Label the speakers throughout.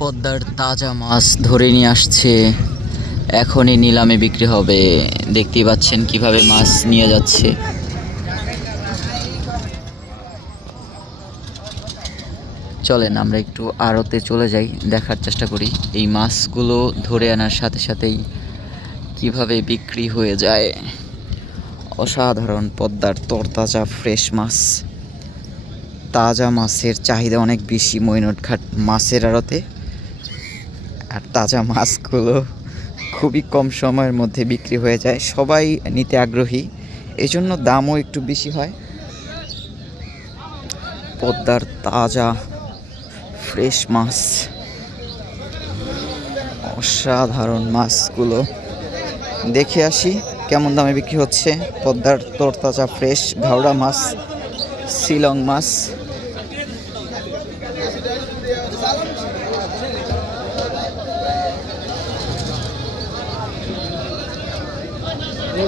Speaker 1: পদ্মার তাজা মাছ ধরে নিয়ে আসছে। এখনই নিলামে বিক্রি হবে। দেখতেই পাচ্ছেন কীভাবে মাছ নিয়ে যাচ্ছে। চলেন, আমরা একটু আড়তে চলে যাই, দেখার চেষ্টা করি। এই মাছগুলো ধরে আনার সাথে সাথেই কীভাবে বিক্রি হয়ে যায়। অসাধারণ পদ্মার তরতাজা ফ্রেশ মাছ। তাজা মাছের চাহিদা অনেক বেশি মৈনটঘাট মাছের আড়তে। আর তাজা মাছগুলো খুবই কম সময়ের মধ্যে বিক্রি হয়ে যায়। সবাই নিতে আগ্রহী। এজন্য দামও একটু বেশি হয়। পদ্মার তাজা ফ্রেশ মাছ। অসাধারণ মাছগুলো। দেখে আসি কেমন দামে বিক্রি হচ্ছে। পদ্মার তরতাজা ফ্রেশ ঘাওড়া মাছ, শিলং মাছ।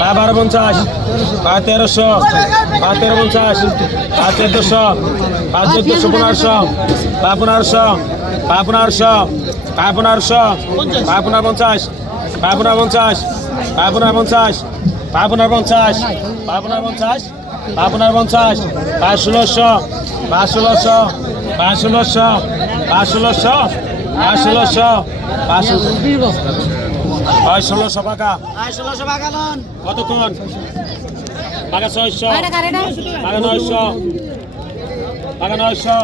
Speaker 2: পা বারো পঞ্চাশ। পা তেরোশো। পা তেরো পঞ্চাশ। পা চোদ্দশো। পা চোদ্দশো, পনেরোশো। পা পনেরোশো। পা পনেরোশো। পা পনেরোশো। পা পনেরো পঞ্চাশ। পা পনেরো পঞ্চাশ। পা পনেরো পঞ্চাশ। পা পনেরো পঞ্চাশ। পা পনেরো পঞ্চাশ। পা পনেরো পঞ্চাশ। পা ষোলোশো। পা ষোলোশো। পা ষোলোশো। পা ষোলোশো। পা ষোলোশো। পা ষোলো পাঁচ ষোলোশো পাকা
Speaker 3: ষোলোশো টাকা লোন।
Speaker 2: কতক্ষণ? পাকা ছয়শো। পাকা নয়শো। পাকা নয়শো।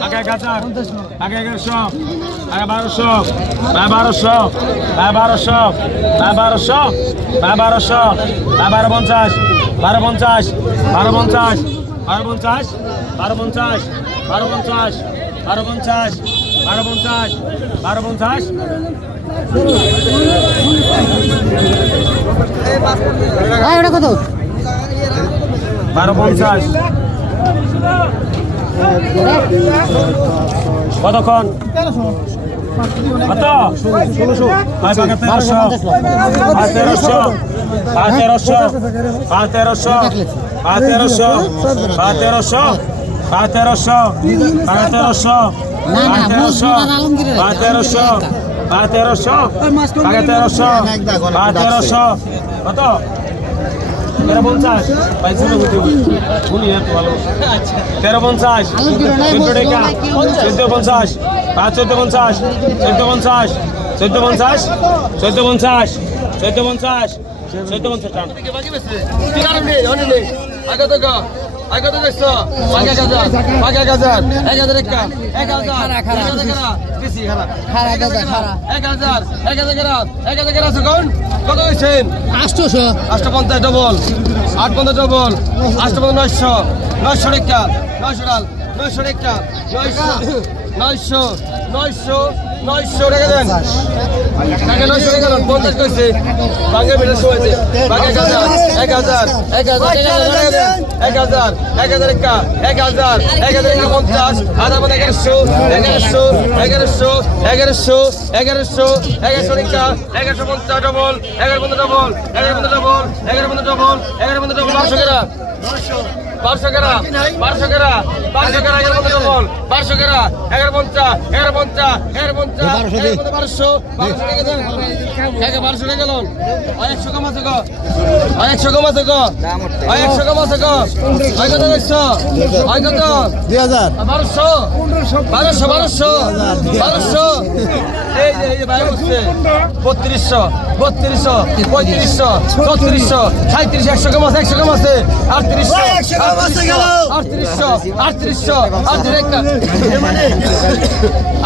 Speaker 2: পাকা এক হাজার। পাকা এগারোশো। পাকা বারোশো। পাকা বারোশো। পাকা বারোশো। পাকা বারোশো। পাকা বারোশো। পাকা বারো পঞ্চাশ। বারো পঞ্চাশ। বারো পঞ্চাশ। বারো পঞ্চাশ। বারো পঞ্চাশ। বারো পঞ্চাশ। বারো পঞ্চাশ। বারো পঞ্চাশ। বারো পঞ্চাশ।
Speaker 3: ভাই ওটা কত?
Speaker 2: বারো পঞ্চাশ। কতক্ষণ? কত? পাঁচ পাকা তেরোশো। পাঁচ তেরোশো। পাঁচ তেরোশো। পাঁচ তেরোশো। পাঁচ তেরোশো। পাঁচ তেরোশো। পাঁচ তেরোশো। পাঁচ তেরোশো। পাঁচ তেরোশো। পাঁচ তেরোশো। পাঁচ তেরোশো। পাঁচ তেরোশো। পাঁচ তেরোশো। কত? তেরো পঞ্চাশ। শুনি এত ভালো। তেরো পঞ্চাশ। চোদ্দ টাকা। চোদ্দ পঞ্চাশ। পাঁচ চোদ্দ পঞ্চাশ। চোদ্দ পঞ্চাশ। চোদ্দ পঞ্চাশ। চোদ্দ পঞ্চাশ। চোদ্দ পঞ্চাশ। চোদ্দ পঞ্চাশ কত
Speaker 3: দেখছ
Speaker 4: এক এক হাজার। এক এক হাজার। এক হাজার এক এক
Speaker 3: হাজার
Speaker 4: এক হাজার। এক হাজার এক হাজার আছে কোন? কত হয়েছেন? আটশো আটশো পঞ্চাশ ডবল আট পঞ্চাশ ডবল আটশো পঞ্চাশ নয়শো। নয়শো রেখা। নয়শো ডাল। নয়শো রেখা। নয়শো। নয়শো। নয়শো নয়শো রেখে দেন। টাকা নয়শো রেখে দেন, পঞ্চাশ কইছে। বাঙ্গে বেটার সময় বাঙ্গে এক হাজার এক হাজার এক হাজার এক হাজার এক হাজার, একা এক হাজার এক হাজার একা পঞ্চাশ হাজার মধ্যে এগারোশো এগারোশো এগারোশো এগারোশো এগারোশো এগারোশো রেখা এগারোশো পঞ্চাশ ডবল এগারো পঞ্চাশ ডবল এগারো পঞ্চাশ ডবল এগারো পঞ্চাশ ডবল এগারো পঞ্চাশ ডবল বারোশো কেরা বারোশো কেরা বারোশো কেরা বারোশো কেরা এগারো পঞ্চাশ ডবল বারোশো কেরা এগারো পঞ্চাশ এগারো পঞ্চাশ এগারো পঞ্চাশ বারোশো বারোশো টাকা লোন একশো কম আছে একশো কম আছে একশো কম আছে কত একশো? কত?
Speaker 5: দুই হাজার।
Speaker 4: বারোশো? বারোশো বারোশো? বারোশো? এই যে এই যে বাইরে বসছে। বত্রিশশো বত্রিশশো পঁয়ত্রিশশো ছত্রিশশো সাঁত্রিশ একশো কম আছে একশো কম আছে আটত্রিশশো আটত্রিশশো আটত্রিশশো আটত্রিশশো।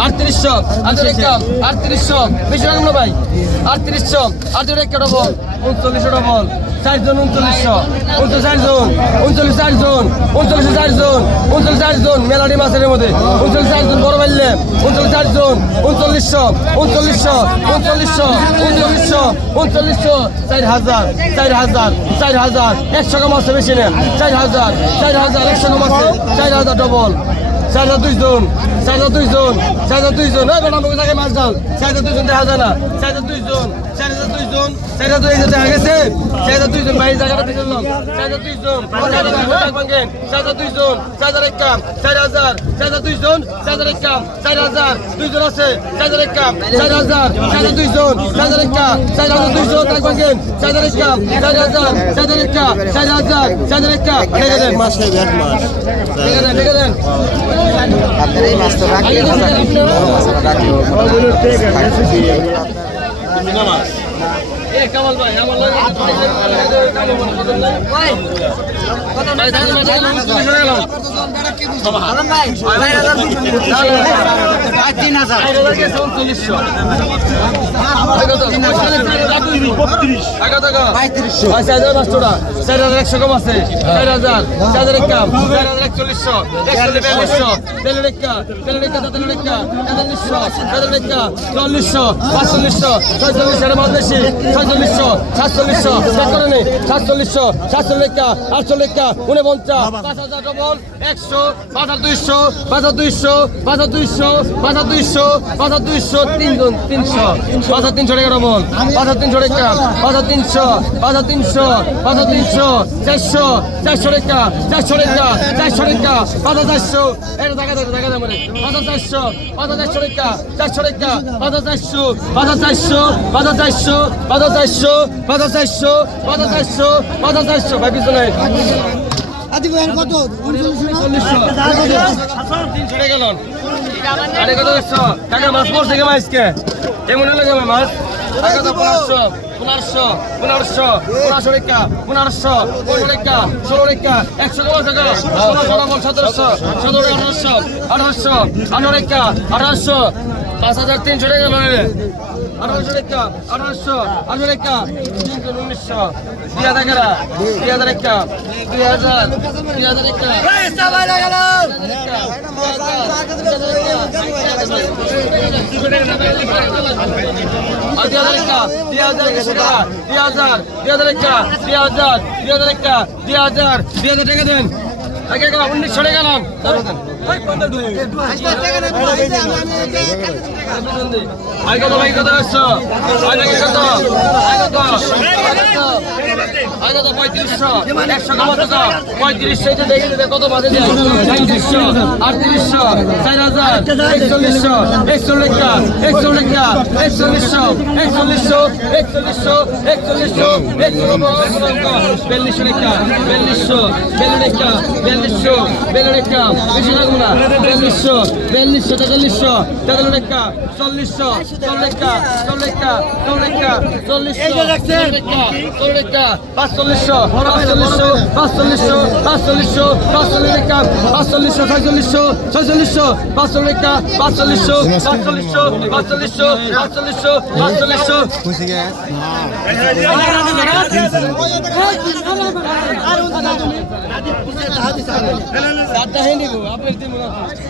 Speaker 4: আটত্রিশশো আটত্রিশশো আটত্রিশশো। বেশি ভাই। আটত্রিশশো। আটত্রিশ একটা ডবল উনচল্লিশশো ডবল চারজন উনচল্লিশশো। উনচল্লিশ চারজন উনচল্লিশ চারজন উনচল্লিশ চারজন উনচল্লিশ চারজন মেলাডি মাছের মধ্যে। উনচল্লিশ চারজন বড় বাড়লে। উনচল্লিশ চারজন উনচল্লিশশো। উনচল্লিশশো। উনচল্লিশশো। উনচল্লিশশো। উনচল্লিশশো। চার হাজার। চার হাজার। চার হাজার। একশো কম আছে বেশি না। চার হাজার। চার হাজার। একশো কম আছে। চার হাজার ডবল সাইজা দুইজন সাইজা দুইজন সাইজা দুইজন এই বেটা আমাকে জায়গায় মাছ ডাল সাইজা দুইজন দেখা যায় না সাইজা দুইজন সাইজা দুইজন দুই দেখা দুইজন ভাই দুইজন সাইজা চার হাজার দুইজন সাইজার এক কাম চার হাজার দুইজন আছে সাইজার এক কাম চার হাজার দুইজন সাইজার এক কাম হাজার দুইজন এক ভাঙ্গেন সাইজার চার হাজার সাইজার এক কাম চার হাজার সাইজার এক কাম দেখে দেন মাস দেখে দেন দেখে দেন
Speaker 3: আপনার এই
Speaker 4: মাছটা রাখলে রাখলে
Speaker 3: তিন হাজার
Speaker 4: চল্লিশশো একশো কম আছে চার হাজার চার হাজার কাম চার হাজার একচল্লিশশো একচল্লিশশো তেল রেখা তেল রেখা তেল রেখা তেতাল্লিশশো তেতাল রেখা চল্লিশশো পাঁচচল্লিশশো ছয়চল্লিশ সাড়ে ছয়চল্লিশশো সাতচল্লিশশো নে সাতচল্লিশশো সাতচল্লিশ একটা আটচল্লিশ একটা উনপঞ্চাশ পাঁচ হাজার ডবল একশো পাঁচ হাজার দুইশো পাঁচ হাজার দুইশো পাঁচ হাজার দুইশো পাঁচ হাজার দুইশো পাঁচ হাজার দুইশো তিনজন তিনশো পাঁচ হাজার তিনশো টাকা ডবল পাঁচ হাজার তিনশো টাকা পাঁচ হাজার তিনশো পাঁচ হাজার তিনশো পাঁচ হাজার তিনশো চারশো চারশো টাকা চারশো টাকা চারশো টাকা পাঁচ হাজার চারশো এটা দেখা যাবে দেখা যাবে পাঁচ হাজার চারশো পাঁচ হাজার চারশো টাকা চারশো টাকা পাঁচ হাজার চারশো পাঁচ হাজার চারশো পাঁচ হাজার চারশো পাঁচ হাজার চারশো পাঁচা চারশো পাঁচা চারশো পাঁচা চারশো ভাই পিছনে
Speaker 3: কত?
Speaker 4: মাছ পড়ছে কেমন আজকে? কেমন লাগে মাছ? পনেরোশো পনেরোশো পনেরোশো পনেরোশো রেখা পনেরোশো পনেরো রেখা ষোলো রেখা একশো কমা টাকা সতেরোশো সতেরো আঠারোশো আঠারোশো আঠারো রেখা আঠারোশো পাঁচ হাজার তিনশো টাকা আঠারোশো একটা আঠারোশো আঠারো একটা। তিনশো উনিশশো দুই হাজার একটা দুই হাজার একটা। দুই হাজার দুই হাজার একটা উনিশশো টাকা নাম তারপর কত কত পঁয়ত্রিশশো। একশো টাকা পঁয়ত্রিশশো। কত যায় পঁয়ত্রিশশো, আটত্রিশশো চার হাজার একচল্লিশশো একচল্লিশটা একচল্লিশটা একচল্লিশশো একচল্লিশশো একচল্লিশশো একচল্লিশশো, বিয়াল্লিশশো একটা বিয়াল্লিশশো বিয়াল্লিশটা বিয়াল্লিশশো বিয়াল্লিশটা বেশি লাগবো না। বিয়াল্লিশশো বিয়াল্লিশশো, তেতাল্লিশশো, তেতাল্লিশ একটা চল্লিশশো চল্লিশটা চল্লিশটা চল্লিশটা চল্লিশশো চল্লিশটা পাঁচচল্লিশশো পাঁচচল্লিশশো পাঁচচল্লিশশো পাঁচচল্লিশশো পাঁচচল্লিশ একটা পাঁচচল্লিশশো ছয়চল্লিশশো ছয়চল্লিশশো পাঁচচল্লিশ একটা পাঁচচল্লিশশো পাঁচচল্লিশশো পাঁচচল্লিশশো পাঁচচল্লিশশো পাঁচচল্লিশশো চারটা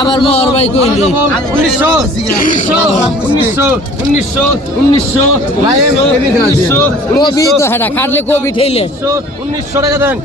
Speaker 3: আবার মর ভাই কইলি
Speaker 4: উনিশশো উনিশশো উনিশশো উনিশশো উনিশশো
Speaker 3: টাকাটা কাটলে কবি ঠেলে
Speaker 4: উনিশশো টাকা দেন